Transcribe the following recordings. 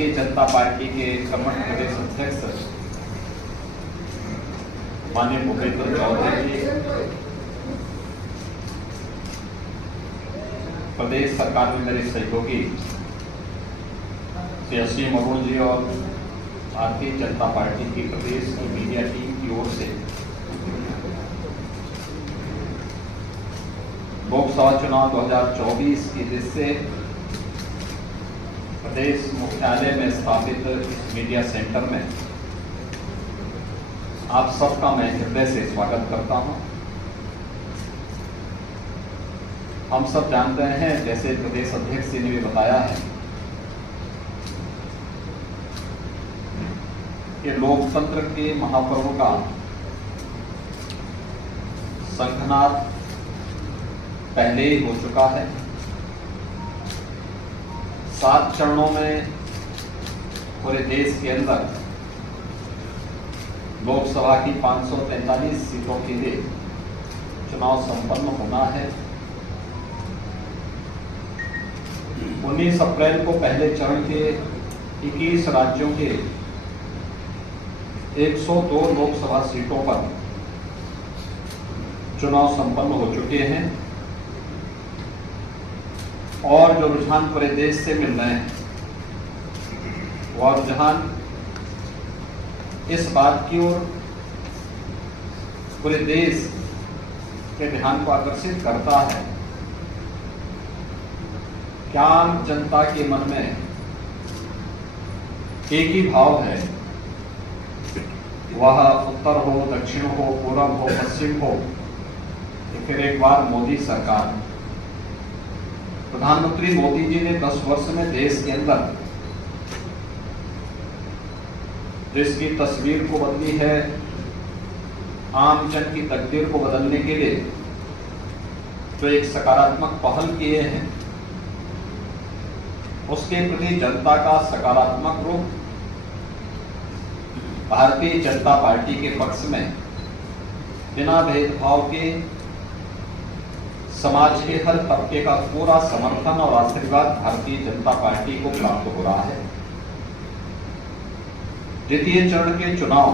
Bharatiya Janata party के कर्मठ प्रदेश अध्यक्ष माननीय भूपेंद्र चौधरी जी, प्रदेश सरकार में मेरे सहयोगी श्री असीम अरुण जी और भारतीय जनता पार्टी की प्रदेश की मीडिया टीम की ओर से लोकसभा चुनाव 2024 की दृष्टि से प्रदेश मुख्यालय में स्थापित इस मीडिया सेंटर में आप सबका मैं हृदय से स्वागत करता हूं। हम सब जानते हैं, जैसे प्रदेश अध्यक्ष जी ने भी बताया है, कि लोकतंत्र के महापर्व का शंखनाद पहले ही हो चुका है। 7 चरणों में पूरे देश के अंदर लोकसभा की 543 सीटों के लिए चुनाव संपन्न होना है। 19 अप्रैल को पहले चरण के 21 राज्यों के 102 लोकसभा सीटों पर चुनाव संपन्न हो चुके हैं और जो रुझान पूरे देश से मिल रहे हैं वह रुझान इस बात की ओर पूरे देश के ध्यान को आकर्षित करता है कि आम जनता के मन में एक ही भाव है, वह उत्तर हो, दक्षिण हो, पूर्व हो, पश्चिम हो, फिर एक बार मोदी सरकार। प्रधानमंत्री मोदी जी ने 10 वर्ष में देश के अंदर जिसकी तस्वीर को बदली है, आम जन की तकदीर को बदलने के लिए जो एक सकारात्मक पहल किए हैं, उसके प्रति जनता का सकारात्मक रुख भारतीय जनता पार्टी के पक्ष में बिना भेदभाव के समाज के हर तबके का पूरा समर्थन और आशीर्वाद भारतीय जनता पार्टी को प्राप्त हो रहा है। द्वितीय चरण के चुनाव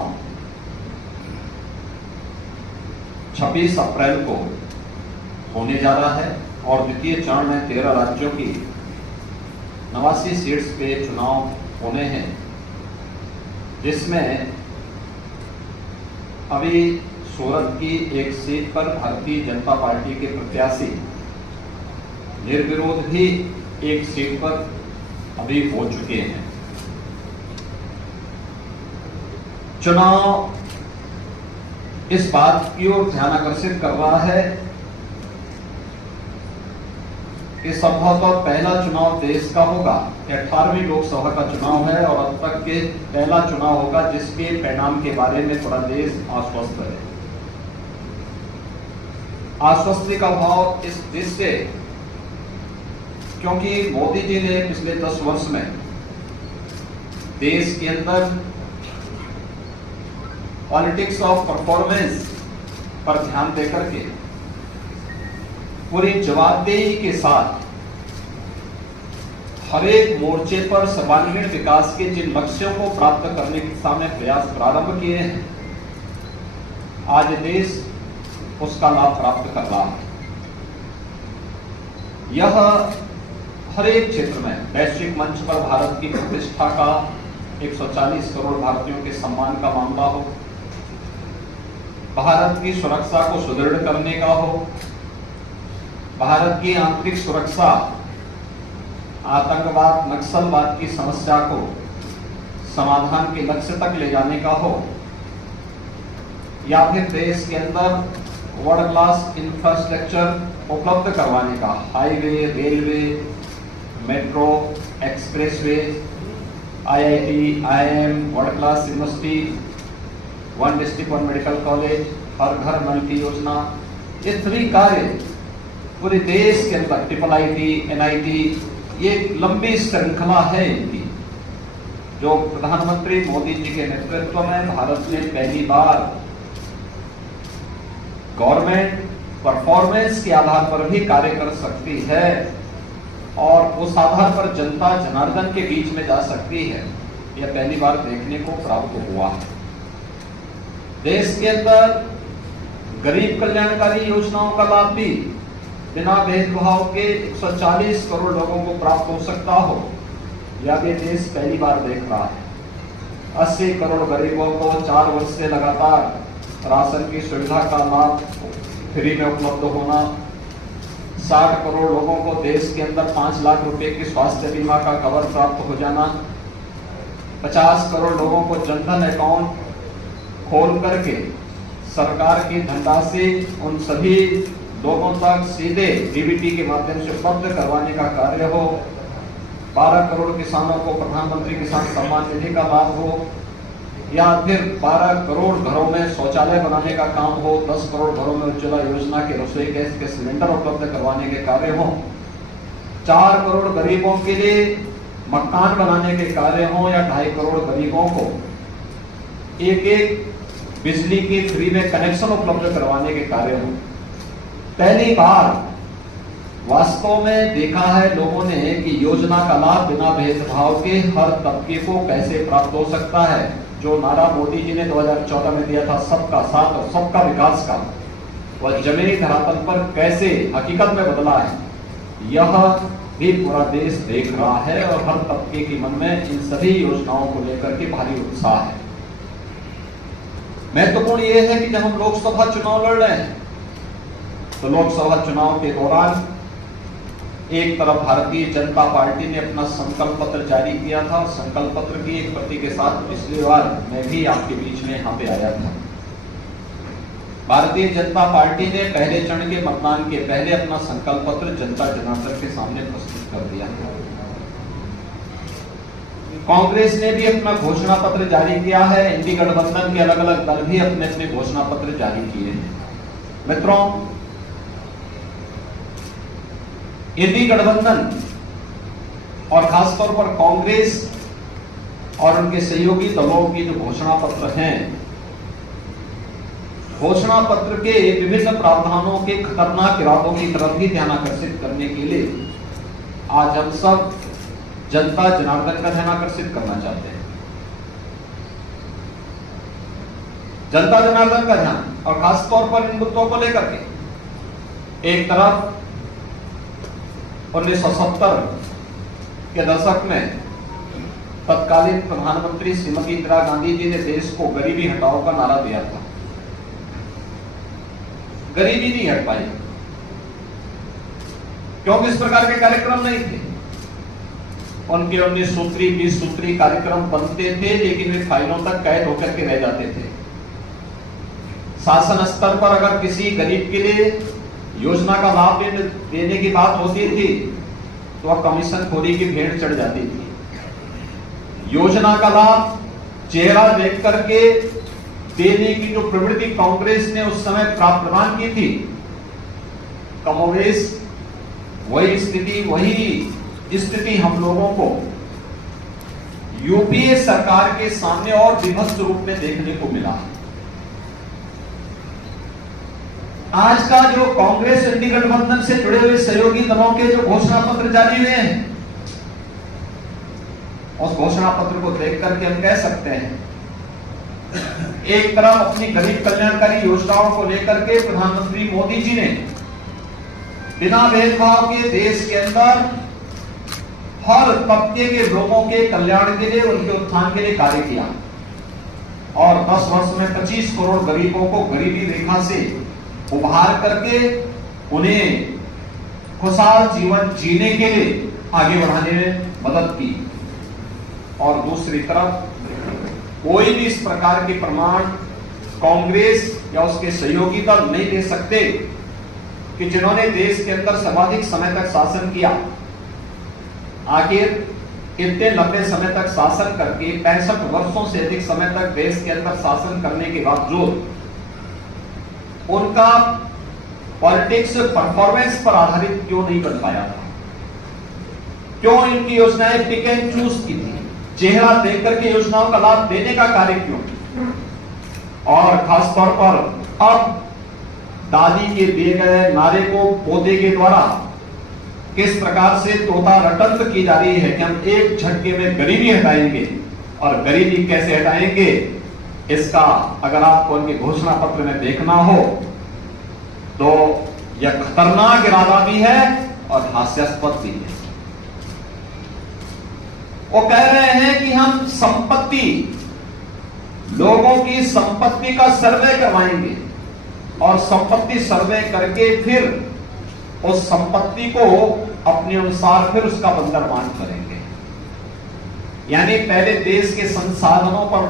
26 अप्रैल को होने जा रहा है और द्वितीय चरण में 13 राज्यों की 89 सीट्स पे चुनाव होने हैं, जिसमें अभी सूरत की एक सीट पर भारतीय जनता पार्टी के प्रत्याशी निर्विरोध भी एक सीट पर अभी हो चुके हैं। चुनाव इस बात की ओर ध्यान आकर्षित कर रहा है कि संभवतः पहला चुनाव देश का होगा। 18वीं लोकसभा का चुनाव है और अब तक के पहला चुनाव होगा जिसके परिणाम के बारे में पूरा देश आश्वस्त है। आश्वस्ति का भाव इस देश से, क्योंकि मोदी जी ने पिछले 10 वर्ष में देश के अंदर पॉलिटिक्स ऑफ परफॉर्मेंस पर ध्यान देकर के पूरी जवाबदेही के साथ हर एक मोर्चे पर सर्वांगीण विकास के जिन लक्ष्यों को प्राप्त करने की दिशा में प्रयास प्रारंभ किए हैं, आज देश उसका लाभ प्राप्त कर रहा है। यह हर एक क्षेत्र में वैश्विक मंच पर भारत की प्रतिष्ठा का, 140 करोड़ भारतीयों के सम्मान का मामला हो, भारत की सुरक्षा को सुदृढ़ करने का हो, भारत की आंतरिक सुरक्षा, आतंकवाद, नक्सलवाद की समस्या को समाधान के लक्ष्य तक ले जाने का हो, या फिर देश के अंदर वर्ल्ड क्लास इंफ्रास्ट्रक्चर उपलब्ध करवाने का, highway, railway, metro, expressway, IIT, IIM, world class university, 1 district 1 medical college, हर घर नल की योजना, ये सभी कार्य पूरे देश के अंदर IIT, NIT, ये लंबी श्रृंखला है इनकी, जो प्रधानमंत्री मोदी जी के नेतृत्व में भारत ने पहली बार गवर्नमेंट परफॉर्मेंस के आधार पर भी कार्य कर सकती है, और उस आधार पर जनता जनार्दन के बीच में जा सकती है, यह पहली बार देखने को प्राप्त हुआ है। देश के अंदर गरीब कल्याणकारी योजनाओं का लाभ भी बिना भेदभाव के 140 करोड़ लोगों को प्राप्त हो सकता हो, यह भी देश पहली बार देख रहा है। 80 करोड़ गरीबों को 4 वर्ष से लगातार राशन की सुविधा का लाभ फ्री में उपलब्ध होना, 60 करोड़ लोगों को देश के अंदर 5 लाख रुपए की स्वास्थ्य बीमा का कवर प्राप्त हो जाना, 50 करोड़ लोगों को जनधन अकाउंट खोल करके सरकार की धनराशि उन सभी लोगों तक सीधे डीबीटी के माध्यम से उपलब्ध करवाने का कार्य हो, 12 करोड़ किसानों को प्रधानमंत्री किसान सम्मान निधि का लाभ हो, या फिर 12 करोड़ घरों में शौचालय बनाने का काम हो, 10 करोड़ घरों में उज्ज्वला योजना के रसोई गैस के सिलेंडर उपलब्ध करवाने के कार्य हो, 4 करोड़ गरीबों के लिए मकान बनाने के कार्य हो, या 2.5 करोड़ गरीबों को एक बिजली की फ्री में कनेक्शन उपलब्ध करवाने के कार्य हो। पहली बार वास्तव में देखा है लोगों ने कि योजना का लाभ बिना भेदभाव के हर तबके को कैसे प्राप्त हो सकता है। जो नारा मोदी जी ने 2014 में दिया था, सबका साथ और सबका विकास का, वह जमीनी धरातल पर कैसे हकीकत में बदला है, यह भी पूरा देश देख रहा है और हर तबके के मन में इन सभी योजनाओं को लेकर के भारी उत्साह है। महत्वपूर्ण यह है कि जब हम लोकसभा चुनाव लड़ रहे हैं तो लोकसभा चुनाव के दौरान एक तरफ भारतीय जनता पार्टी ने अपना संकल्प पत्र जारी किया था। संकल्प पत्र की एक प्रति के साथ पिछली बार मैं भी आपके बीच में यहाँ पे आया था। भारतीय जनता पार्टी ने पहले चरण के मतदान के पहले अपना संकल्प पत्र जनता जनार्दन के सामने प्रस्तुत कर दिया। कांग्रेस ने भी अपना घोषणा पत्र जारी किया है। इंडी गठबंधन के अलग अलग दल भी अपने अपने घोषणा पत्र जारी किए हैं। मित्रों, इंडी गठबंधन और खासतौर पर कांग्रेस और उनके सहयोगी दलों की जो घोषणा पत्र हैं, घोषणा पत्र के विभिन्न प्रावधानों के खतरनाक इरादों की तरफ भी ध्यान आकर्षित करने के लिए आज हम सब जनता जनार्दन का ध्यान आकर्षित करना चाहते हैं। जनता जनार्दन का ध्यान, और खासतौर पर इन मुद्दों को लेकर के एक तरफ 1970 के दशक में तत्कालीन प्रधानमंत्री श्रीमती इंदिरा गांधी जी ने देश को गरीबी हटाओ का नारा दिया था। गरीबी नहीं हट पाई क्योंकि इस प्रकार के कार्यक्रम नहीं थे। उनके 19 सूत्री 20 सूत्री कार्यक्रम बनते थे, लेकिन वे फाइलों तक कैद होकर के रह जाते थे। शासन स्तर पर अगर किसी गरीब के लिए योजना का लाभ देने की बात होती थी तो वह कमीशन खोरी की भेड़ चढ़ जाती थी। योजना का लाभ चेहरा देख करके देने की जो प्रवृत्ति कांग्रेस ने उस समय प्रदान की थी, कमोवेश वही स्थिति हम लोगों को यूपीए सरकार के सामने और विभत्स रूप में देखने को मिला। आज का जो कांग्रेस इंडी गठबंधन से जुड़े हुए सहयोगी दलों के जो घोषणा पत्र जारी हुए हैं, उस घोषणा पत्र को देख करके हम कह सकते हैं, एक तरफ अपनी गरीब कल्याणकारी योजनाओं को लेकर के प्रधानमंत्री मोदी जी ने बिना भेदभाव के देश के अंदर हर तबके के लोगों के कल्याण के लिए, उनके उत्थान के लिए कार्य किया और 10 वर्ष में 25 करोड़ गरीबों को गरीबी रेखा से उभार करके उन्हें खुशहाल जीवन जीने के लिए आगे बढ़ाने में मदद की। और दूसरी तरफ कोई भी इस प्रकार के प्रमाण कांग्रेस या उसके सहयोगी दल नहीं दे सकते कि जिन्होंने देश के अंदर सर्वाधिक समय तक शासन किया, आखिर इतने लंबे समय तक शासन करके 65 वर्षों से अधिक समय तक देश के अंदर शासन करने के बावजूद उनका पॉलिटिक्स परफॉर्मेंस पर आधारित क्यों नहीं बन पाया था? क्यों इनकी योजनाएं पिक एंड चूज की थी? चेहरा देख करके योजनाओं का लाभ देने का कार्य क्यों? और खासतौर पर अब दादी के दिए गए नारे को पोते के द्वारा किस प्रकार से तोता रटंत की जा रही है कि हम एक झटके में गरीबी हटाएंगे, और गरीबी कैसे हटाएंगे इसका अगर आपको उनके घोषणा पत्र में देखना हो तो यह खतरनाक इरादा भी है और हास्यास्पद भी है। वो कह रहे हैं कि हम संपत्ति, लोगों की संपत्ति का सर्वे करवाएंगे और संपत्ति सर्वे करके फिर उस संपत्ति को अपने अनुसार फिर उसका बंदरबांट करेंगे। यानी पहले देश के संसाधनों पर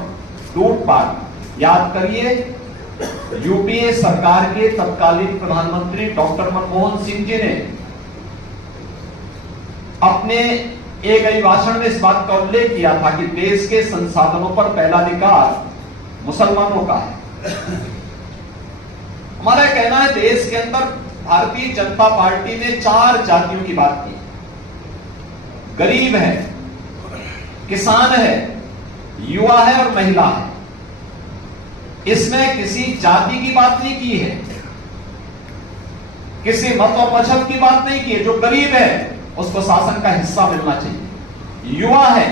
लूटपाट। याद करिए, यूपीए सरकार के तत्कालीन प्रधानमंत्री डॉक्टर मनमोहन सिंह जी ने अपने एक अभिभाषण में इस बात का उल्लेख किया था कि देश के संसाधनों पर पहला अधिकार मुसलमानों का है। हमारा कहना है देश के अंदर भारतीय जनता पार्टी ने 4 जातियों की बात की। गरीब है, किसान है, युवा है और महिला है। इसमें किसी जाति की बात नहीं की है, किसी मत और मजहब की बात नहीं की है। जो गरीब है उसको शासन का हिस्सा मिलना चाहिए, युवा है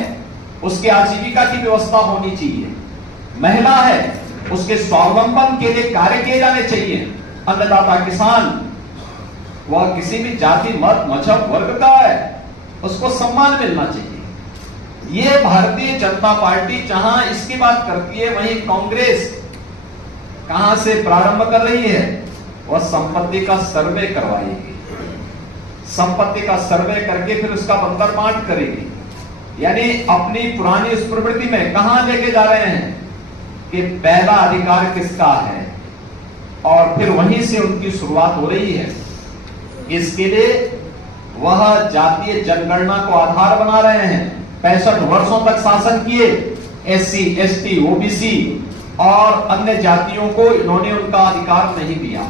उसके आजीविका की व्यवस्था होनी चाहिए, महिला है उसके स्वावलंबन के लिए कार्य किए जाने चाहिए, अन्नदाता किसान वह किसी भी जाति मत मजहब वर्ग का है उसको सम्मान मिलना चाहिए। ये भारतीय जनता पार्टी जहां इसकी बात करती है, वहीं कांग्रेस कहां से प्रारंभ कर रही है? वह संपत्ति का सर्वे करवाएगी, संपत्ति का सर्वे करके फिर उसका बंदरबांट करेगी। यानी अपनी पुरानी उस प्रवृत्ति में कहां लेके जा रहे हैं कि पहला अधिकार किसका है, और फिर वहीं से उनकी शुरुआत हो रही है। इसके लिए वह जातीय जनगणना को आधार बना रहे हैं। 65 वर्षों तक शासन किए, एससी, एसटी, ओबीसी और अन्य जातियों को इन्होंने उनका अधिकार नहीं दिया,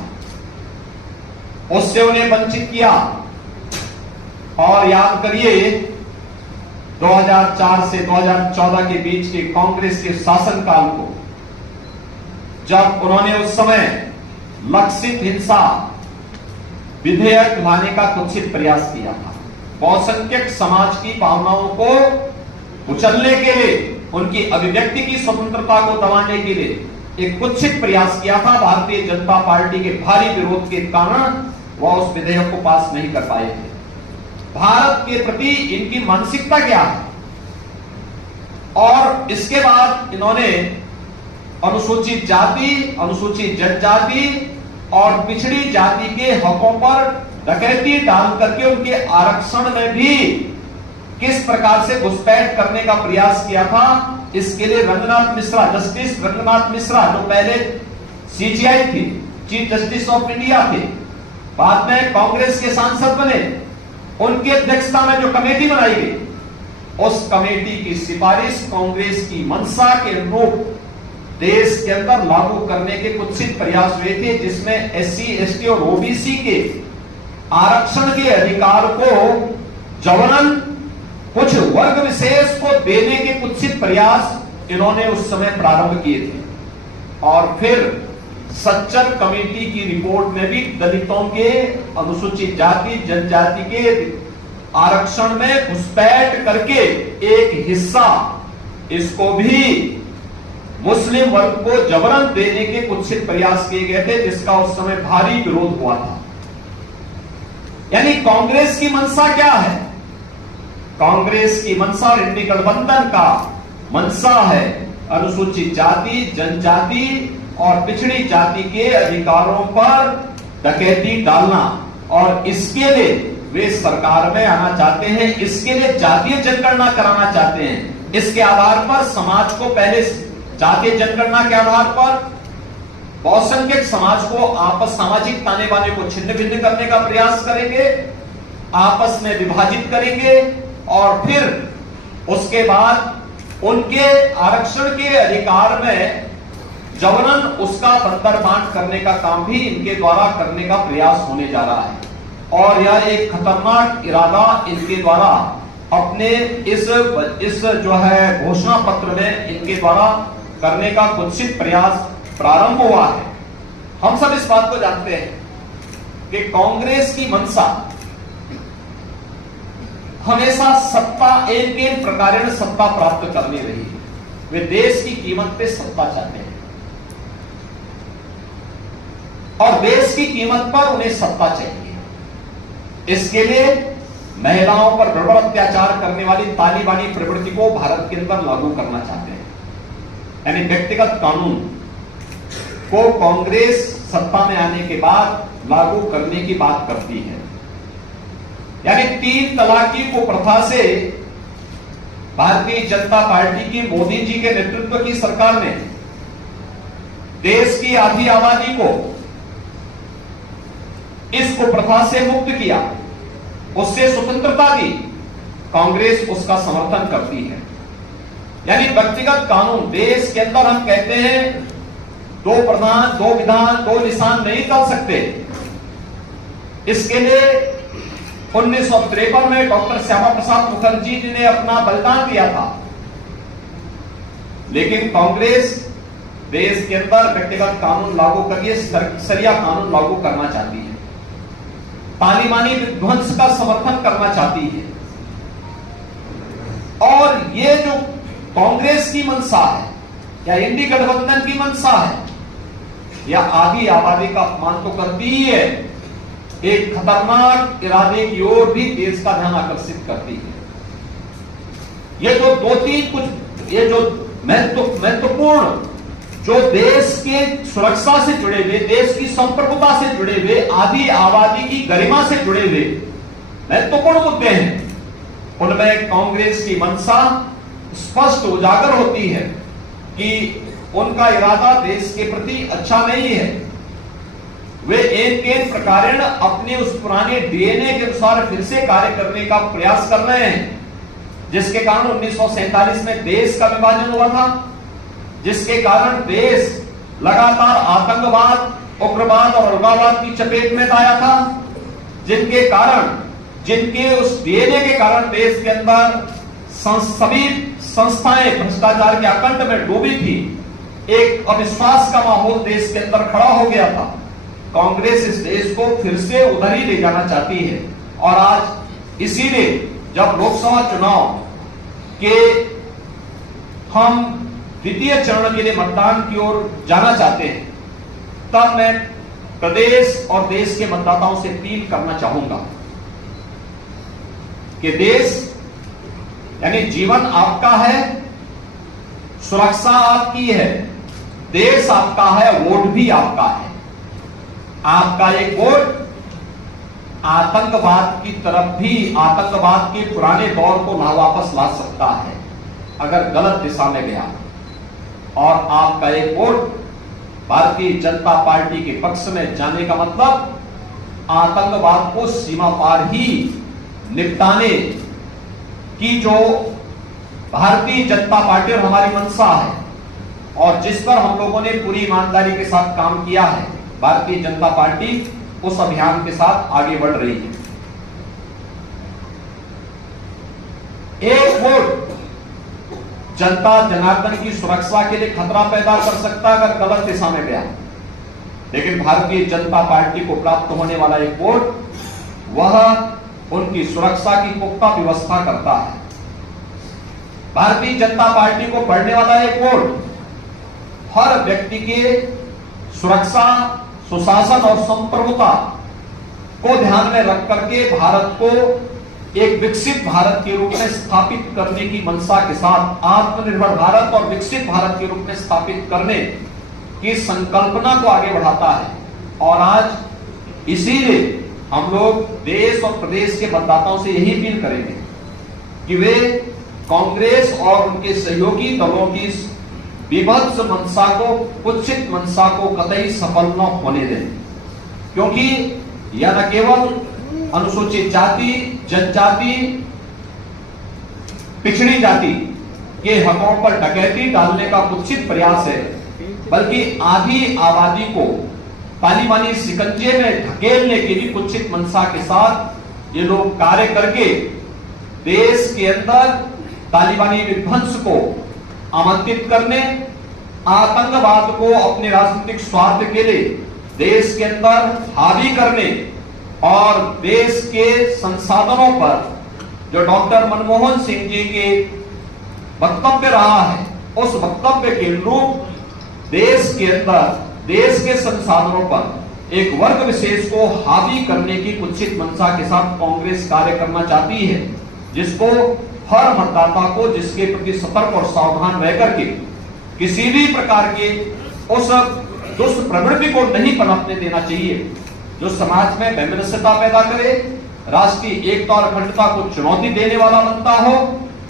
उससे उन्हें वंचित किया। और याद करिए 2004 से 2014 के बीच के कांग्रेस के शासनकाल को, जब उन्होंने उस समय लक्षित हिंसा विधेयक लाने का कुत्सित प्रयास किया था, बहुसंख्यक समाज की भावनाओं को कुचलने के लिए, उनकी अभिव्यक्ति की स्वतंत्रता को दबाने के लिए एक कुत्सित प्रयास किया था। भारतीय जनता पार्टी के भारी विरोध के कारण वह उस विधेयक को पास नहीं कर पाए थे। भारत के प्रति इनकी मानसिकता क्या है? और इसके बाद इन्होंने अनुसूचित जाति, अनुसूचित जनजाति और पिछड़ी जाति के हकों पर डकैती डाल करके उनके आरक्षण में भी किस प्रकार से घुसपैठ करने का प्रयास किया था, इसके लिए रंगनाथ मिश्रा, जस्टिस रंगनाथ मिश्रा, जो पहले सीजीआई थे, चीफ जस्टिस ऑफ इंडिया थे, बाद में कांग्रेस के सांसद बने, उनकी अध्यक्षता में जो कमेटी बनाई गई, उस कमेटी की सिफारिश कांग्रेस की मंशा के अनुरूप देश के अंदर लागू करने के कुत्सित प्रयास हुए थे, जिसमें एससी, एसटी और ओबीसी के आरक्षण के अधिकार को जबरन कुछ वर्ग विशेष को देने के कुत्सित प्रयास इन्होंने उस समय प्रारंभ किए थे। और फिर सच्चर कमेटी की रिपोर्ट में भी दलितों के, अनुसूचित जाति जनजाति के आरक्षण में घुसपैठ करके एक हिस्सा इसको भी मुस्लिम वर्ग को जबरन देने के कुत्सित प्रयास किए गए थे, जिसका उस समय भारी विरोध हुआ था। यानी कांग्रेस की मंशा क्या है? कांग्रेस की मंशा और इंडी गठबंधन का मंशा है अनुसूचित जाति, जनजाति और पिछड़ी जाति के अधिकारों पर डकैती डालना, और इसके लिए वे सरकार में आना चाहते हैं, इसके लिए जातीय जनगणना कराना चाहते हैं। इसके आधार पर समाज को, पहले जातीय जनगणना के आधार पर बहुसंख्यक समाज को आपस, सामाजिक ताने बाने को छिन्न भिन्न करने का प्रयास करेंगे, आपस में विभाजित करेंगे, और फिर उसके बाद उनके आरक्षण के अधिकार में जबरन उसका बंदरबांट करने का काम भी इनके द्वारा करने का प्रयास होने जा रहा है। और यह एक खतरनाक इरादा इनके द्वारा अपने इस जो है घोषणा पत्र में इनके द्वारा करने का कुत्सित प्रयास प्रारंभ हुआ है। हम सब इस बात को जानते हैं कि कांग्रेस की मंशा हमेशा सत्ता एक प्रकारेण सत्ता प्राप्त करनी रही है। वे देश की कीमत पे सत्ता चाहते हैं और देश की कीमत पर उन्हें सत्ता चाहिए। इसके लिए महिलाओं पर बर्बर अत्याचार करने वाली तालिबानी प्रवृत्ति को भारत के अंदर लागू करना चाहते हैं। यानी व्यक्तिगत कानून को कांग्रेस सत्ता में आने के बाद लागू करने की बात करती है। यानी 3 तलाकी को प्रथा से भारतीय जनता पार्टी की मोदी जी के नेतृत्व की सरकार ने देश की आधी आबादी को इस कुप्रथा से मुक्त किया, उससे स्वतंत्रता दी। कांग्रेस उसका समर्थन करती है। यानी व्यक्तिगत कानून देश के अंदर हम कहते हैं 2 प्रधान 2 विधान 2 निशान नहीं कर सकते। इसके लिए 1953 में डॉक्टर श्यामा प्रसाद मुखर्जी जी ने अपना बलिदान दिया था। लेकिन कांग्रेस देश के अंदर व्यक्तिगत कानून लागू करके सरिया कानून लागू करना चाहती है, तालिबानी विध्वंस का समर्थन करना चाहती है। और ये जो कांग्रेस की मंशा है या इंडी गठबंधन की मंशा है या आधी आबादी का अपमान तो करती ही है, एक खतरनाक इरादे की ओर भी देश का ध्यान आकर्षित करती है। ये जो 2-3 कुछ ये जो महत्वपूर्ण जो देश के सुरक्षा से जुड़े हुए, देश की संप्रभुता से जुड़े हुए, आधी आबादी की गरिमा से जुड़े हुए महत्वपूर्ण मुद्दे हैं, उनमें कांग्रेस की मंशा स्पष्ट उजागर होती है कि उनका इरादा देश के प्रति अच्छा नहीं है। वे एक प्रकारेण अपने उस पुराने डीएनए के अनुसार फिर से कार्य करने का प्रयास कर रहे हैं, जिसके कारण 1947 में देश का विभाजन हुआ था, जिसके कारण देश लगातार आतंकवाद, उग्रवाद और अलगाववाद की चपेट में आया था, जिनके उस डीएनए के कारण देश के अंदर सभी संस्थाएं भ्रष्टाचार के अकंट में डूबी थी। एक अविश्वास का माहौल देश के अंदर खड़ा हो गया था। कांग्रेस इस देश को फिर से उधर ही ले जाना चाहती है और आज इसीलिए जब लोकसभा चुनाव के हम द्वितीय चरण के लिए मतदान की ओर जाना चाहते हैं, तब मैं प्रदेश और देश के मतदाताओं से अपील करना चाहूंगा कि देश यानी जीवन आपका है, सुरक्षा आपकी है, देश आपका है, वोट भी आपका है। आपका एक वोट आतंकवाद की तरफ भी, आतंकवाद के पुराने दौर को वापस ला सकता है अगर गलत दिशा में गया, और आपका एक वोट भारतीय जनता पार्टी के पक्ष में जाने का मतलब आतंकवाद को सीमा पार ही निपटाने की जो भारतीय जनता पार्टी और हमारी मंशा है और जिस पर हम लोगों ने पूरी ईमानदारी के साथ काम किया है, भारतीय जनता पार्टी उस अभियान के साथ आगे बढ़ रही है। एक वोट जनता जनार्दन की सुरक्षा के लिए खतरा पैदा कर सकता है अगर गलत दिशा में गया, लेकिन भारतीय जनता पार्टी को प्राप्त होने वाला एक वोट वह उनकी सुरक्षा की पुख्ता व्यवस्था करता है। भारतीय जनता पार्टी को बढ़ने वाला एक वोट हर व्यक्ति के सुरक्षा, सुशासन और संप्रभुता को ध्यान में रख करके भारत को एक विकसित भारत के रूप में स्थापित करने की मंशा के साथ आत्मनिर्भर भारत और विकसित भारत के रूप में स्थापित करने की संकल्पना को आगे बढ़ाता है। और आज इसीलिए हम लोग देश और प्रदेश के मतदाताओं से यही अपील करेंगे कि वे कांग्रेस और उनके सहयोगी दलों की विभत्स मंशा को, कुत्सित मंशा को कतई सफल न होने दें, क्योंकि यह न केवल अनुसूचित जाति, जनजाति, पिछड़ी जाति के हकों पर डकैती डालने का कुत्सित प्रयास है, बल्कि आधी आबादी को तालिबानी शिकंजे में धकेलने की भी कुत्सित मंशा के साथ ये लोग कार्य करके देश के अंदर तालिबानी विध्वंस को आमंत्रित करने, आतंकवाद को अपने राजनीतिक स्वार्थ के लिए देश के अंदर हावी करने और देश के संसाधनों पर जो डॉक्टर मनमोहन सिंह जी के वक्तव्य रहा है, उस वक्तव्य के अनुरूप देश के अंदर देश के संसाधनों पर एक वर्ग विशेष को हावी करने की कुत्सित मंशा के साथ कांग्रेस कार्य करना चाहती है, जिसको हर मतदाता को जिसके प्रति सतर्क और सावधान रह करके किसी भी प्रकार के उस दुष्ट प्रवृत्ति को नहीं पनपने देना चाहिए, जो समाज में वैमनस्यता पैदा करे, राष्ट्रीय एकता और अखंडता को चुनौती देने वाला बनता हो,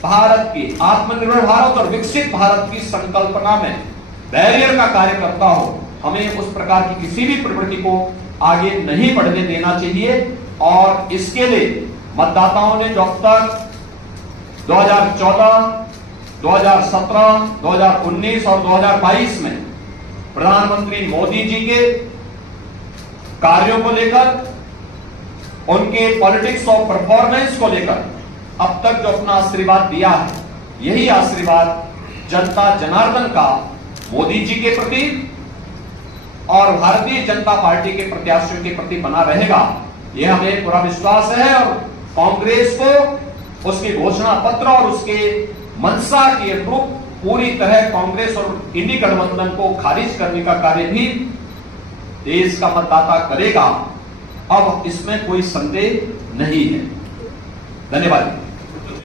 भारत की आत्मनिर्भर भारत और विकसित भारत की संकल्पना में बैरियर का कार्य करता हो। हमें उस प्रकार की किसी भी प्रवृत्ति को आगे नहीं बढ़ने देना चाहिए और इसके लिए मतदाताओं ने जब तक 2014, 2017, 2019 और 2022 में प्रधानमंत्री मोदी जी के कार्यों को लेकर, उनके पॉलिटिक्स और परफॉर्मेंस को लेकर अब तक जो अपना आशीर्वाद दिया है, यही आशीर्वाद जनता जनार्दन का मोदी जी के प्रति और भारतीय जनता पार्टी के प्रत्याशियों के प्रति बना रहेगा। यह हमें पूरा विश्वास है और कांग्रेस को उसके घोषणा पत्र और उसके मंशा के अनुरूप पूरी तरह कांग्रेस और इंडी गठबंधन को खारिज करने का कार्य भी देश का मतदाता करेगा। अब इसमें कोई संदेह नहीं है। धन्यवाद।